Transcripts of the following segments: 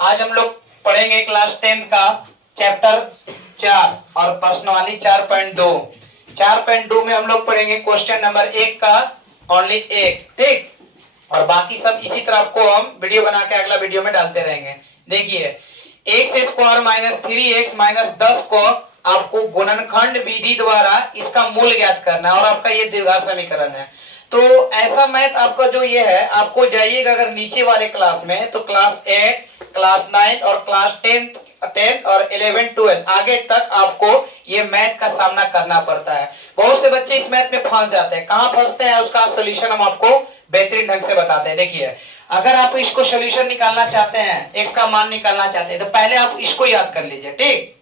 आज हम लोग पढ़ेंगे क्लास 10 का चैप्टर 4 और प्रश्नावली 4.2। 4.2 में हम लोग पढ़ेंगे क्वेश्चन नंबर 1 का ओनली एक, ठीक। और बाकी सब इसी तरह आपको हम वीडियो बना के अगला वीडियो में डालते रहेंगे। देखिए, x square minus 3x minus 10 को आपको गुणनखंड विधि द्वारा इसका मूल ज्ञात करना है और आपका ये द्विघात समीकरण है। तो ऐसा मैथ आपका जो ये है, आपको जाइएगा अगर नीचे वाले क्लास में, तो क्लास 8, क्लास 9 और क्लास 10 और 11, 12 आगे तक आपको ये मैथ का सामना करना पड़ता है। बहुत से बच्चे इस मैथ में फंस जाते हैं। कहां फंसते हैं उसका सोल्यूशन हम आपको बेहतरीन ढंग से बताते हैं। देखिए, अगर आप इसको सोल्यूशन निकालना चाहते हैं, एक्स का मान निकालना चाहते हैं, तो पहले आप इसको याद कर लीजिए, ठीक।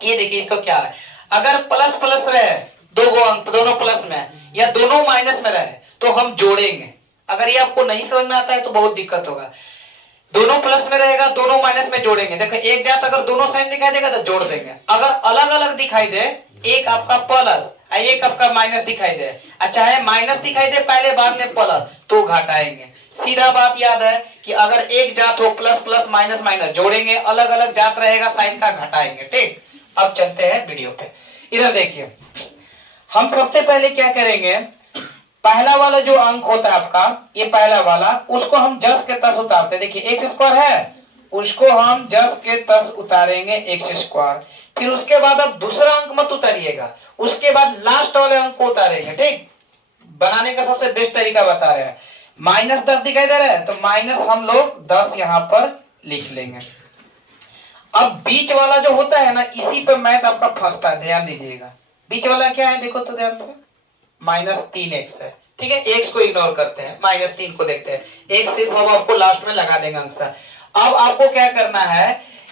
ये देखिए, इसको क्या है, अगर प्लस प्लस रहे, दो गो अंक दोनों प्लस में या दोनों माइनस में रहे तो हम जोड़ेंगे। अगर ये आपको नहीं समझ में आता है तो बहुत दिक्कत होगा। दोनों प्लस में रहेगा, दोनों माइनस में जोड़ेंगे। देखो, एक जात अगर दोनों साइन दिखाई देगा तो जोड़ देंगे। अगर अलग अलग दिखाई दे, एक आपका प्लस एक आपका माइनस दिखाई दे, चाहे माइनस दिखाई दे पहले बाद में प्लस, तो घटाएंगे। सीधा बात याद है कि अगर एक जात हो प्लस प्लस माइनस माइनस जोड़ेंगे, अलग अलग जात रहेगा साइन का घटाएंगे, ठीक। अब चलते हैं वीडियो पे। इधर देखिए, हम सबसे पहले क्या करेंगे, पहला वाला जो अंक होता है आपका, ये पहला वाला, उसको हम जस के तस उतारते हैं। देखिए, एक्स स्क्वायर है, उसको हम जस के तस उतारेंगे एक्स स्क्वायर। फिर उसके बाद अब दूसरा अंक मत उतारिएगा, उसके बाद लास्ट वाले अंक को उतारेंगे, ठीक। बनाने का सबसे बेस्ट तरीका बता रहे हैं। माइनस 10 दिखाई दे रहा है तो माइनस हम लोग 10 यहां पर लिख लेंगे। अब बीच वाला जो होता है ना, इसी पे मैथ आपका फंसता है, ध्यान दीजिएगा। बीच वाला क्या है देखो तो ध्यान से, -3x है, ठीक है। एक्स को इग्नोर करते हैं, -3 को देखते हैं। एक्स सिर्फ हम आपको लास्ट में लगा देंगे अंक सा। अब आपको क्या करना है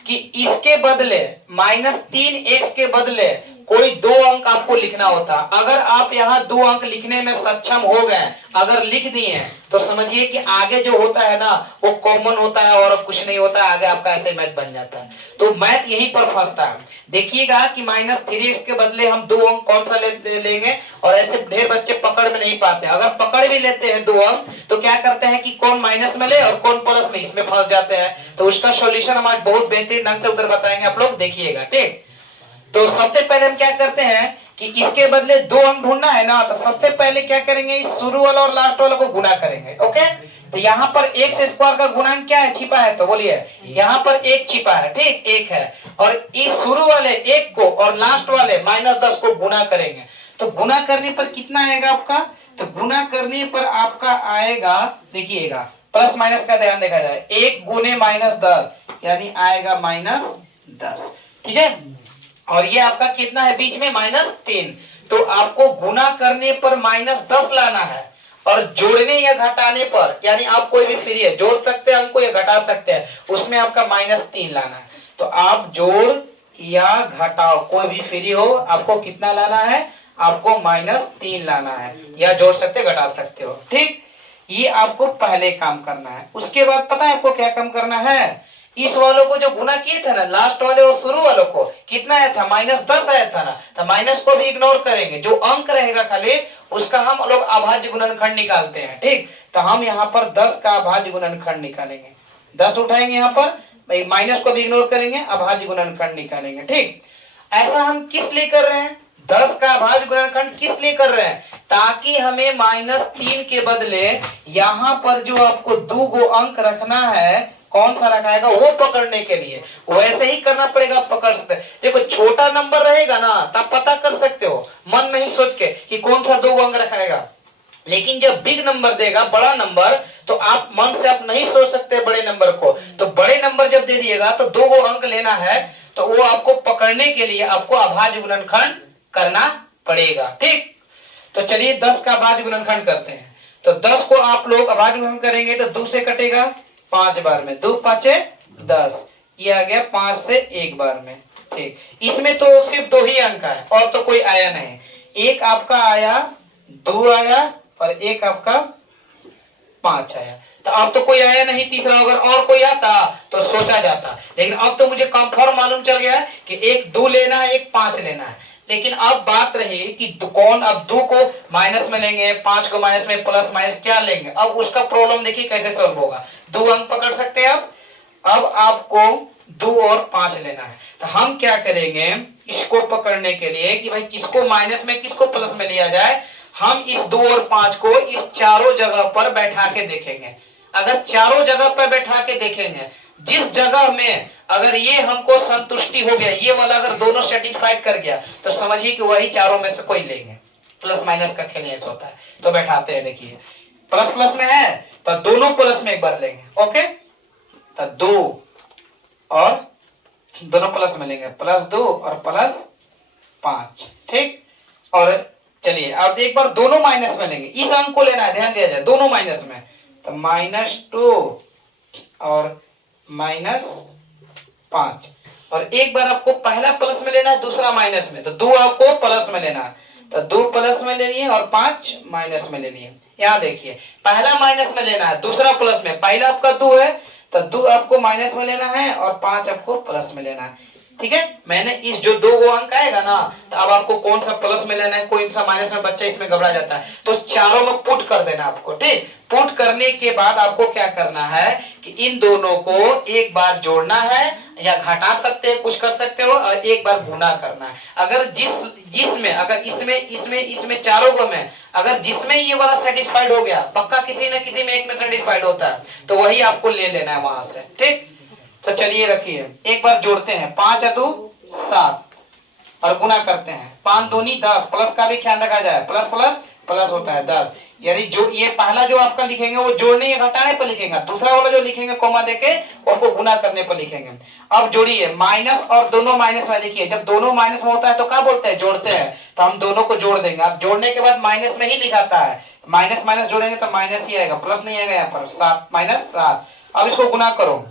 कि इसके बदले -3x के बदले कोई दो अंक आपको लिखना होता। अगर आप यहाँ दो अंक लिखने में सक्षम हो गए, अगर लिख दिए तो समझिए कि आगे जो होता है ना वो कॉमन होता है और कुछ नहीं होता है, आगे आपका ऐसे मैथ बन जाता है। तो मैथ यहीं पर फंसता है। देखिएगा कि -3x के बदले हम दो अंक कौन सा लेंगे, और ऐसे ढेर बच्चे पकड़ में नहीं पाते। अगर पकड़ भी लेते हैं दो अंक तो क्या करते हैं कि कौन माइनस में ले और कौन प्लस में, इसमें फंस जाते हैं। तो उसका सोल्यूशन हम आज बहुत बेहतरीन ढंग से उधर बताएंगे, आप लोग देखिएगा, ठीक। तो सबसे पहले हम क्या करते हैं कि इसके बदले दो अंक ढूंढना है ना, तो सबसे पहले क्या करेंगे, शुरू वाला और लास्ट वाला को गुना करेंगे, ओके। तो यहाँ पर एक्स स्क्वायर का गुणांक क्या है, छिपा है, तो बोलिए यहाँ पर एक छिपा है, ठीक, एक है। और इस शुरू वाले एक को और लास्ट वाले -10 को गुना करेंगे। तो गुना करने पर कितना आएगा आपका, तो गुना करने पर आपका आएगा, देखिएगा प्लस माइनस का ध्यान देखा जाए, 1 गुने -10 यानी आएगा -10, ठीक है। और ये आपका कितना है बीच में, -3। तो आपको गुना करने पर -10 लाना है और जोड़ने या घटाने पर, यानी आप कोई भी फ्री है, जोड़ सकते हैं अंक को या घटा सकते हैं, उसमें आपका -3 लाना है। तो आप जोड़ या घटाओ कोई भी फ्री हो, आपको कितना लाना है, आपको -3 लाना है, या जोड़ सकते घटा सकते हो, ठीक। ये आपको पहले काम करना है। उसके बाद पता है आपको क्या काम करना है, इस वालों को जो गुना किए थे ना, लास्ट वाले और शुरू वालों को, कितना आया था, -10 आया था ना, तो माइनस को भी इग्नोर करेंगे। जो अंक रहेगा खाली उसका हम लोग अभाज्य गुणनखंड निकालते हैं, ठीक। तो हम यहाँ पर 10 का अभाज्य गुणनखंड निकालेंगे, 10 उठाएंगे यहाँ पर, माइनस को भी इग्नोर करेंगे, अभाज्य गुणनखंड निकालेंगे, ठीक। ऐसा हम किस लिए कर रहे हैं, 10 का अभाज्य गुणनखंड किस लिए कर रहे हैं, ताकि हमें -3 के बदले यहाँ पर जो आपको 2 गो अंक रखना है, कौन सा रखाएगा वो पकड़ने के लिए। वैसे ही करना पड़ेगा, पकड़ सकते। देखो, छोटा नंबर रहेगा ना तब पता कर सकते हो मन में ही सोच के कि कौन सा 2 अंक रखाएगा, लेकिन जब बिग नंबर देगा, बड़ा नंबर, तो आप मन से आप नहीं सोच सकते बड़े नंबर को। तो बड़े नंबर जब दे दिएगा तो 2 गो अंक लेना है, तो वो आपको पकड़ने के लिए आपको अभाज्य गुणनखंड करना पड़ेगा, ठीक। तो चलिए 10 का अभाज्य गुणनखंड करते हैं। तो 10 को आप लोग अभाज्य गुणनखंड करेंगे तो 2 से कटेगा 5 बार में, 2 5 10, ये आ गया 5 से 1 बार में, ठीक। इसमें तो सिर्फ 2 ही अंक है और तो कोई आया नहीं। एक आपका आया, 2 आया और एक आपका 5 आया। तो अब तो कोई आया नहीं तीसरा, अगर और कोई आता तो सोचा जाता, लेकिन अब तो मुझे कंफर्म मालूम चल गया कि एक 2 लेना है, एक 5 लेना है। लेकिन अब बात रही कि कौन, अब 2 को माइनस में लेंगे, 5 को माइनस में, प्लस माइनस क्या लेंगे, अब उसका प्रॉब्लम देखिए कैसे सॉल्व होगा। 2 अंक पकड़ सकते हैं। अब आपको 2 और 5 लेना है। तो हम क्या करेंगे इसको पकड़ने के लिए कि भाई किसको माइनस में किसको प्लस में लिया जाए, हम इस 2 और 5 को इस चारों जगह पर बैठा के देखेंगे। अगर चारों जगह पर बैठा के देखेंगे, जिस जगह में अगर ये हमको संतुष्टि हो गया, ये वाला अगर दोनों सेटिस्फाइड कर गया, तो समझिए कि वही चारों में से कोई लेंगे। प्लस माइनस का खेल ये होता है। तो बैठाते हैं, देखिए प्लस प्लस में है तो दोनों प्लस में एक बार लेंगे। ओके, तो 2 और दोनों प्लस में लेंगे, +2 और +5। ठीक, और चलिए अब एक बार दोनों माइनस में लेंगे, इस अंक को लेना है, ध्यान दिया जाए, दोनों माइनस में। तो -2 और -5, और एक बार आपको पहला प्लस में लेना है, दूसरा माइनस में। तो 2 आपको प्लस में लेना है, तो 2 प्लस में लेनी है और 5 माइनस में लेनी है। यहाँ देखिए पहला माइनस में लेना है, दूसरा प्लस में। पहला आपका 2 है तो 2 आपको माइनस में लेना है और 5 आपको प्लस में लेना है। ठीक है, मैंने इस जो 2 अंक आएगा ना, तो अब आपको कौन सा प्लस में लेना है, कौन सा माइनस में, बच्चा इसमें घबरा जाता है। तो चारों में पुट कर देना आपको। ठीक, पुट करने के बाद आपको क्या करना है कि इन दोनों को एक बार जोड़ना है, या घटा सकते हैं, कुछ कर सकते हो, और एक बार गुना करना है। अगर जिसमें अगर इसमें चारों को में अगर जिसमें ये वाला सेटिस्फाइड हो गया, पक्का किसी न किसी में एक में सेटिस्फाइड होता है, तो वही आपको ले लेना है वहां से। ठीक, तो चलिए रखिए, एक बार जोड़ते हैं, 5 × 2 7 और गुना करते हैं, 5 दूनी 10, प्लस का भी ख्याल रखा जाए, प्लस प्लस प्लस होता है 10। यानी जो ये पहला जो आपका लिखेंगे वो जोड़ने या घटाने पर लिखेंगे, दूसरा वाला जो लिखेंगे कोमा देके उसको गुना करने पर लिखेंगे। अब जोड़िए, माइनस और दोनों माइनस में। देखिए जब दोनों माइनस में होता है तो क्या बोलते हैं, जोड़ते हैं। तो हम दोनों को जोड़ देंगे। अब जोड़ने के बाद माइनस में ही लिखाता है, माइनस माइनस जोड़ेंगे तो माइनस ही आएगा, प्लस नहीं आएगा यहाँ पर। 7 - 7। अब इसको गुना करो,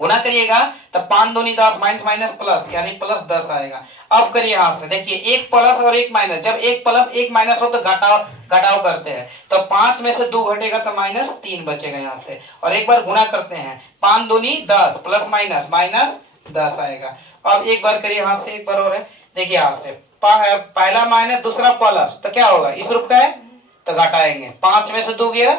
गुना करिएगा तो 5 दूनी 10, माइनस माइनस प्लस, यानी +10 आएगा। अब करिए यहां से, देखिए एक प्लस और एक माइनस, जब एक प्लस एक माइनस हो तो घटाव करते हैं। तो 5 में से 2 घटेगा तो -3 बचेगा यहाँ से। और एक बार गुना करते हैं, 5 दूनी 10, प्लस माइनस -10 आएगा। अब एक बार करिए यहां से, एक बार और है, देखिए यहां से पहला माइनस दूसरा प्लस, तो क्या होगा, इस रूप का है तो घटाएंगे, 5 में से 2 गया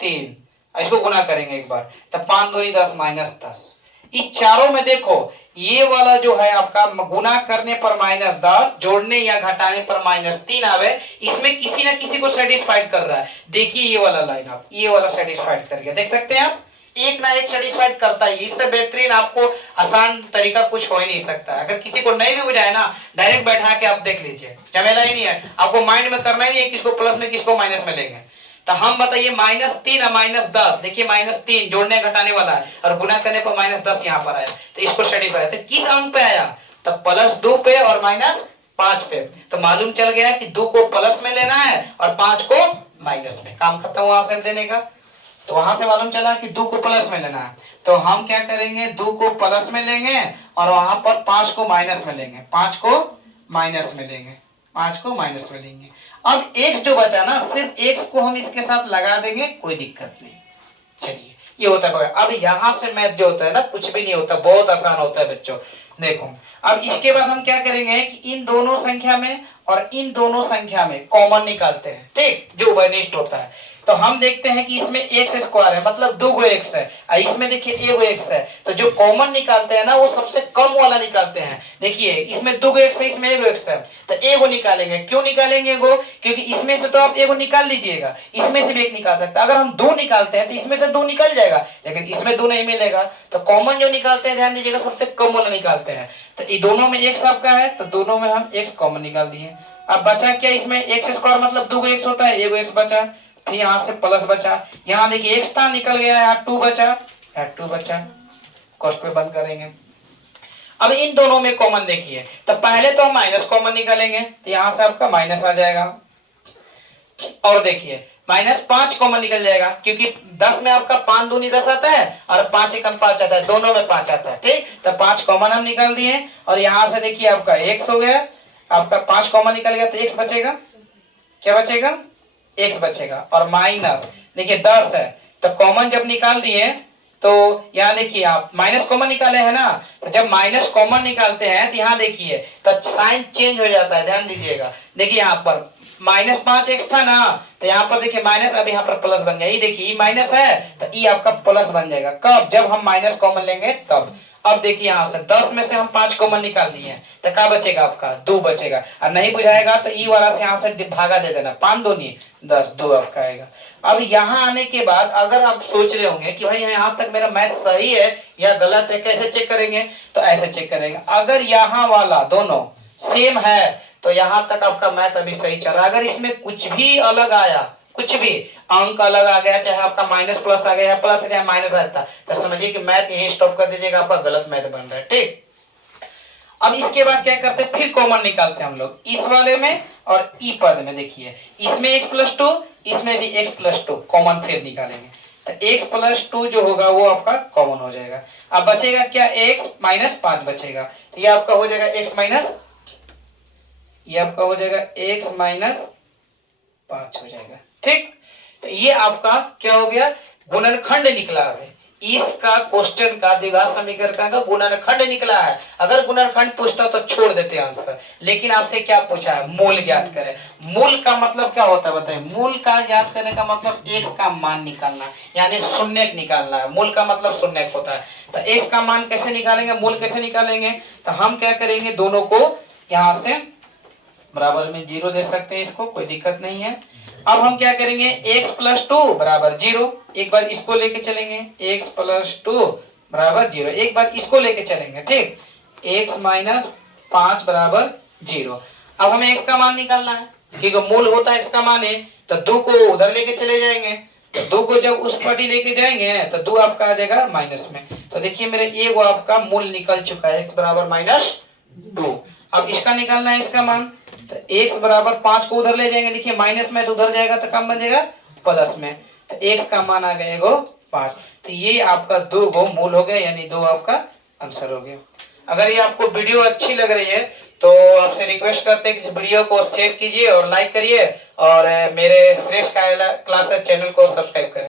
3, इसको गुना करेंगे एक बार, तो 5 दूनी 10, -10। इस चारों में देखो ये वाला जो है आपका गुना करने पर -10, जोड़ने या घटाने पर -3 आवे, इसमें किसी ना किसी को सेटिस्फाइड कर रहा है। देखिए ये वाला लाइन, आप ये वाला सेटिस्फाइड कर गया, देख सकते हैं आप, एक ना एक सेटिस्फाइड करता है। इससे बेहतरीन आपको आसान तरीका कुछ हो ही नहीं सकता। अगर किसी को नहीं भी बुझाए ना, डायरेक्ट बैठा के आप देख लीजिए, झमेला ही नहीं है, आपको माइंड में करना ही नहीं है किसको प्लस में किसको माइनस में लेंगे। तो हम बताइए -3 और -10, देखिए -3 जोड़ने घटाने वाला है और गुना करने पर -10 यहाँ पर आया, तो इसको सेटिस्फाई। तो किस अंक पे आया, तो +2 पे और -5 पे। तो मालूम चल गया कि 2 को प्लस में लेना है और 5 को माइनस में, काम खत्म वहां से देने का। तो वहां से मालूम चला कि 2 को प्लस में लेना है, तो हम क्या करेंगे, 2 को प्लस में लेंगे और वहां पर 5 को माइनस में लेंगे, 5 को माइनस में लेंगे, 5 को माइनस में लेंगे। अब x जो बचा ना, सिर्फ x को हम इसके साथ लगा देंगे, कोई दिक्कत नहीं। चलिए ये होता है। अब यहां से मैथ जो होता है ना, कुछ भी नहीं होता, बहुत आसान होता है बच्चों। देखो अब इसके बाद हम क्या करेंगे कि इन दोनों संख्या में और इन दोनों संख्या में कॉमन निकालते हैं। ठीक, जो उभयनिष्ठ होता है। तो हम देखते हैं कि इसमें x² है, मतलब 2 x है, इसमें देखिए 1 x है। तो जो कॉमन निकालते हैं ना, वो सबसे कम वाला निकालते हैं। देखिए इसमें 2 x है, इसमें 1 x है, तो 1 निकालेंगे। क्यों निकालेंगे 1? क्योंकि इसमें से तो आप 1 निकाल लीजिएगा, इसमें से भी 1 निकाल सकते हैं। अगर हम 2 निकालते हैं तो इसमें से 2 निकल जाएगा, लेकिन इसमें 2 नहीं मिलेगा। तो कॉमन जो निकालते हैं, ध्यान दीजिएगा, सबसे कम वाला निकालते हैं। तो ये दोनों में x आपका है, तो दोनों में हम x कॉमन निकाल दिए। अब बचा क्या, इसमें x² मतलब 2 x होता है, 1 x बचा, फिर यहाँ से प्लस बचा, यहाँ देखिए x था निकल गया, यहाँ 2 बचा, यहाँ 2 बचा, कोष्ट पे बंद करेंगे। अब इन दोनों में कॉमन देखिए, तो पहले तो हम माइनस कॉमन निकालेंगे, तो यहाँ से आपका माइनस आ जाएगा। और देखिए -5 कॉमन निकल जाएगा, क्योंकि 10 में आपका 5 दूनी 10 आता है और 5 एकम 5 आता है, दोनों में 5 आता है। ठीक, तो 5 कॉमन हम निकाल दिए। और यहाँ से देखिए आपका x हो गया, आपका 5 कॉमन निकल गया, तो x बचेगा, क्या बचेगा, x बचेगा। और माइनस देखिए 10 है, तो कॉमन जब निकाल दिए, तो यहाँ देखिए आप माइनस कॉमन निकाले हैं ना, तो जब माइनस कॉमन निकालते हैं तो यहाँ देखिए तो साइन चेंज हो जाता है, ध्यान दीजिएगा। देखिए यहाँ पर -5x था ना, तो यहाँ पर देखिए माइनस, अब यहाँ पर प्लस बन गया। ये देखिए ये माइनस है तो ये आपका प्लस बन जाएगा। कब? जब हम माइनस कॉमन लेंगे तब। अब देखिए यहाँ से 10 में से हम 5 कॉमन निकाल लिए हैं तो क्या बचेगा आपका? 2 बचेगा। और नहीं बुझाएगा तो ई वाला से यहाँ से भागा दे देना, 5 2 नहीं 10, 2 आपका आएगा। अब यहाँ आने के बाद अगर आप सोच रहे होंगे कि भाई यहाँ तक मेरा मैथ सही है या गलत है, कैसे चेक करेंगे? तो ऐसे चेक करेंगे, अगर यहाँ वाला दोनों सेम है तो यहाँ तक आपका मैथ अभी सही चल रहा है। अगर इसमें कुछ भी अलग आया, कुछ भी अंक अलग आ गया, चाहे आपका माइनस प्लस आ गया, प्लस या माइनस आता, तो समझिए कि मैथ यही स्टॉप कर दीजिएगा, आपका गलत मैथ बन रहा है। ठीक, अब इसके बाद क्या करते हैं? फिर कॉमन निकालते हैं हम लोग इस वाले में और ई पद में। देखिए इसमें x+2, इसमें भी x+2 कॉमन फिर निकालेंगे तो x+2 जो होगा वो आपका कॉमन हो जाएगा। अब बचेगा क्या? x-5 बचेगा। ये आपका हो जाएगा ये आपका हो जाएगा x-5 हो जाएगा। ठीक, तो ये आपका क्या हो गया? गुणनखंड निकला है। इसका क्वेश्चन का द्विघात समीकरण का गुणनखंड निकला है। अगर गुणनखंड पूछता तो छोड़ देते आंसर, लेकिन आपसे क्या पूछा है? मूल ज्ञात करें। मूल का मतलब क्या होता है बताइए? मूल का ज्ञात करने का मतलब x का मान निकालना, यानी शून्य निकालना है। मूल का मतलब शून्य होता है। तो x का मान कैसे निकालेंगे, मूल कैसे निकालेंगे? तो हम क्या करेंगे, दोनों को यहां से बराबर में 0 दे सकते हैं, इसको कोई दिक्कत नहीं है। अब हम क्या करेंगे? x+2 बराबर 0, एक बार इसको लेके चलेंगे, x+2 बराबर 0, एक बार इसको लेके चलेंगे। ठीक, x-5 बराबर 0। अब हमें x का मान निकालना है, क्योंकि मूल होता है x का मान है, तो 2 को उधर लेके चले जाएंगे, तो 2 को जब उस पार्टी लेके जाएंगे तो 2 आपका आ जाएगा माइनस में। तो देखिए मेरे एक वो आपका मूल निकल चुका है, x बराबर -2। अब इसका निकालना है इसका मान, तो x बराबर 5 को उधर ले जाएंगे, देखिए माइनस में तो उधर जाएगा तो कम बन जाएगा प्लस में, तो x का मान आ गया 5। तो ये आपका 2 गो मूल हो गया, यानी 2 आपका आंसर हो गया। अगर ये आपको वीडियो अच्छी लग रही है तो आपसे रिक्वेस्ट करते हैं कि इस वीडियो को शेयर कीजिए और लाइक करिए, और मेरे फ्रेश क्लासेस चैनल को सब्सक्राइब करें।